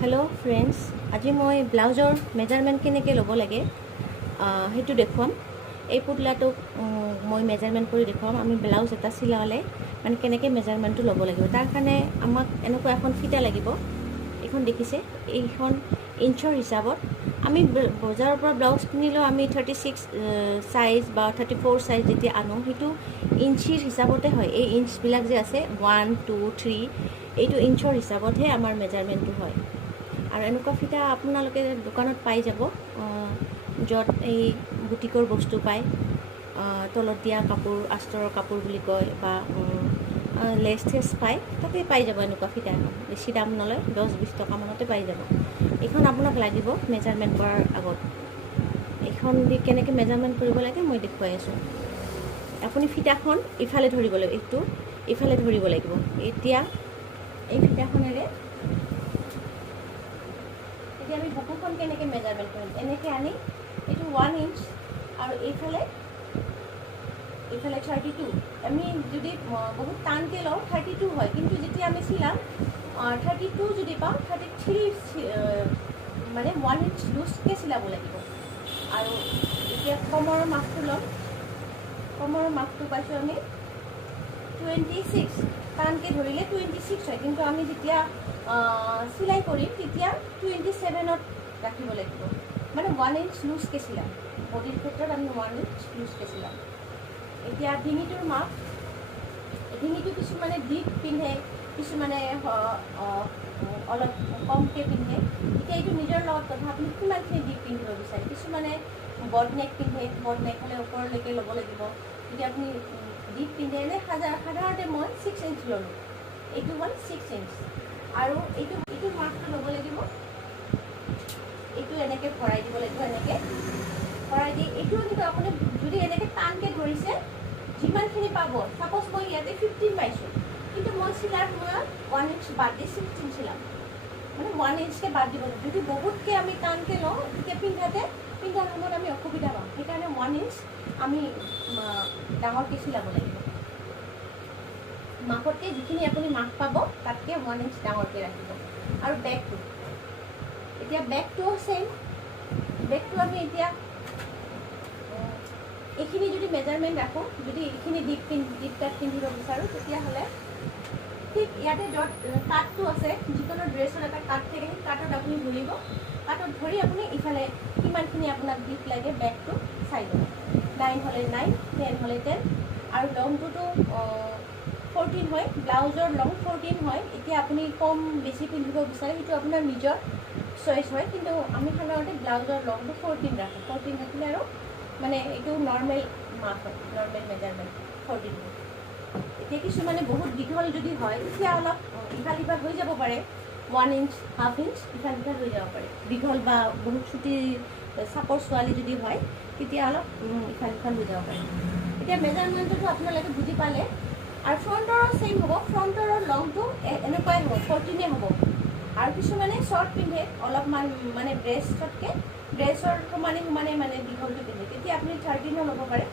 Hello' friends, আজি মই ব্লাউজৰ মেজাৰমেণ্ট কেনেকৈ ল'ব লাগে সেইটো দেখুৱাম। এই পুতলাটোক মই মেজাৰমেণ্ট কৰি দেখুৱাম। আমি ব্লাউজ এটা চিলালে মানে কেনেকৈ মেজাৰমেণ্টটো ল'ব লাগিব। তাৰ কাৰণে আমাক এনেকুৱা এখন ফিটা লাগিব। এইখন দেখিছে, এইখন ইঞ্চৰ হিচাপত। আমি বজাৰৰ পৰা ব্লাউজ কিনিলেও আমি 36 চাইজ বা 34 চাইজ যেতিয়া আনো, সেইটো ইঞ্চিৰ হিচাপতে হয়। এই ইঞ্চবিলাক যে আছে 1, 2, 3, এইটো ইঞ্চৰ হিচাপতহে আমাৰ মেজাৰমেণ্টটো হয়। আৰু এনেকুৱা ফিটা আপোনালোকে দোকানত পাই যাব, য'ত এই বুটিকৰ বস্তু পায়, তলত দিয়া কাপোৰ, আস্তৰৰ কাপোৰ বুলি কয়, বা লেছ থেছ পায়, তাতে পাই যাব এনেকুৱা ফিটা এখন। বেছি দাম নলয়, 10-20 টকামানতে পাই যাব। এইখন আপোনাক লাগিব মেজাৰমেণ্ট কৰাৰ আগত। এইখন দি কেনেকৈ মেজাৰমেণ্ট কৰিব লাগে মই দেখুৱাই আছোঁ। আপুনি ফিটাখন ইফালে ধৰিব লাগিব, এইটো ইফালে ধৰিব লাগিব। এতিয়া এই ফিটাখনেৰে এতিয়া আমি বুকুখন কেনেকৈ মেজাৰমেণ্ট কৰিম, এনেকৈ আনি এইটো 1 ইঞ্চ আৰু এইফালে 32। আমি যদি বহুত টানকৈ লওঁ 32 হয়, কিন্তু যেতিয়া আমি চিলাম 32 যদি পাওঁ 33 মানে 1 ইঞ্চ লুজকৈ চিলাব লাগিব। আৰু এতিয়া কমৰৰ মাপটো ল'ম। কমৰৰ মাপটো পাইছোঁ আমি 26। টানকৈ ধৰিলে 26 হয়, কিন্তু আমি যেতিয়া চিলাই কৰিম তেতিয়া 27ত ৰাখিব লাগিব। মানে 1 ইঞ্চ লুজকৈ চিলাম। বডিৰ ক্ষেত্ৰত আমি 1 ইঞ্চ লুজকৈ চিলাম। এতিয়া ডিঙিটোৰ মাপ, ডিঙিটো কিছুমানে দীপ পিন্ধে, কিছুমানে অলপ কমকৈ পিন্ধে। এতিয়া এইটো নিজৰ লগত কথা, আপুনি কিমানখিনি দীপ পিন্ধিব বিচাৰে। কিছুমানে বড নেক পিন্ধে, বড নেক হ'লে ওপৰলৈকে ল'ব লাগিব। যদি আপুনি দীপ পিন্ধে, এনে সাধাৰণতে মই 6 ইঞ্চ ল'লোঁ। এইটো হ'ল 6 ইঞ্চ। আৰু এইটো মাপটো ল'ব লাগিব। এইটো এনেকৈ ভৰাই দিব লাগিব, এনেকৈ ভৰাই দি এইটো কিন্তু আপুনি যদি এনেকৈ টানকৈ ধৰিছে, যিমানখিনি পাব, ছাপ'জ মই ইয়াতে 15 পাইছোঁ, কিন্তু মই চিলাৰ সময়ত 1 ইঞ্চ বাদ দি 16 চিলাম। মানে 1 ইঞ্চকৈ বাদ দিব লাগিব। যদি বহুতকৈ আমি টানকৈ লওঁ, তেতিয়া পিন্ধাৰ সময়ত আমি অসুবিধা পাম। সেইকাৰণে 1 ইঞ্চ আমি ডাঙৰকৈ চিলাব লাগিব। মাপতকৈ যিখিনি আপুনি মাপ পাব, তাতকৈ 1 ইঞ্চ ডাঙৰকৈ ৰাখিব। আৰু বেগটো, এতিয়া বেগটোও ছেইম। বেগটো আমি এতিয়া এইখিনি যদি মেজাৰমেণ্ট ৰাখোঁ, যদি এইখিনি দীপ কাট পিন্ধিব বিচাৰোঁ, তেতিয়াহ'লে ঠিক ইয়াতে য'ত কাটটো আছে, যিকোনো ড্ৰেছৰ এটা কাট থাকে, সেই কাটত আপুনি ধৰিব। কাটত ধৰি আপুনি ইফালে কিমানখিনি আপোনাক দীপ লাগে বেগটো চাই ল'ব। 9 হ'লে 9, 10 হ'লে 10, আৰু লংটোতো 14 হয়। ব্লাউজৰ লং 14 হয়। এতিয়া আপুনি কম বেছি পিন্ধিব বিচাৰে, সেইটো আপোনাৰ নিজৰ চইচ হয়, কিন্তু আমি সাধাৰণতে ব্লাউজৰ লংটো 14 ৰাখোঁ। 14 ৰাখিলে আৰু মানে এইটো নৰ্মেল মাপ হয়, নৰ্মেল মেজাৰমেণ্ট 14 হয়। এতিয়া কিছুমানে বহুত দীঘল যদি হয়, তেতিয়া অলপ ইফাল সিফাল হৈ যাব পাৰে। 1 ইঞ্চ, হাফ ইঞ্চ ইফাল সিফাল হৈ যাব পাৰে। দীঘল বা বহুত চুটি চাপৰ ছোৱালী যদি হয়, তেতিয়া অলপ ইফাল সিফাল হৈ যাব পাৰে। এতিয়া মেজাৰমেণ্টটো আপোনালোকে বুজি পালে। আৰু ফ্ৰণ্টৰো ছেইম হ'ব। ফ্ৰণ্টৰৰ লংটো এনেকুৱাই হ'ব, 14 হ'ব। আৰু কিছুমানে শ্বৰ্ট পিন্ধে, অলপমান মানে ড্ৰেছৰ সমানে মানে দীঘলটো পিন্ধে, তেতিয়া আপুনি 13 ল'ব পাৰে,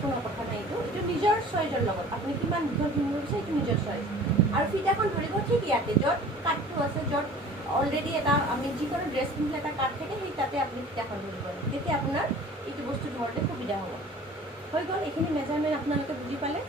কোনো কথা নাই। এইটো নিজৰ চইজৰ লগত, আপুনি কিমান দীঘল পিন্ধিব বিচাৰে, এইটো নিজৰ চইজ। আৰু ফিটাখন ধৰিব ঠিক ইয়াতে, য'ত কাটটো আছে, য'ত অলৰেডি এটা আমি যিকোনো ড্ৰেছ পিন্ধিলে এটা কাট থাকে, সেই তাতে আপুনি ফিটাখন ধৰিব লাগে। তেতিয়া আপোনাৰ এইটো বস্তু ধৰোঁতে সুবিধা হ'ব। হৈ গ'ল, এইখিনি মেজাৰমেণ্ট আপোনালোকে বুজি পালে।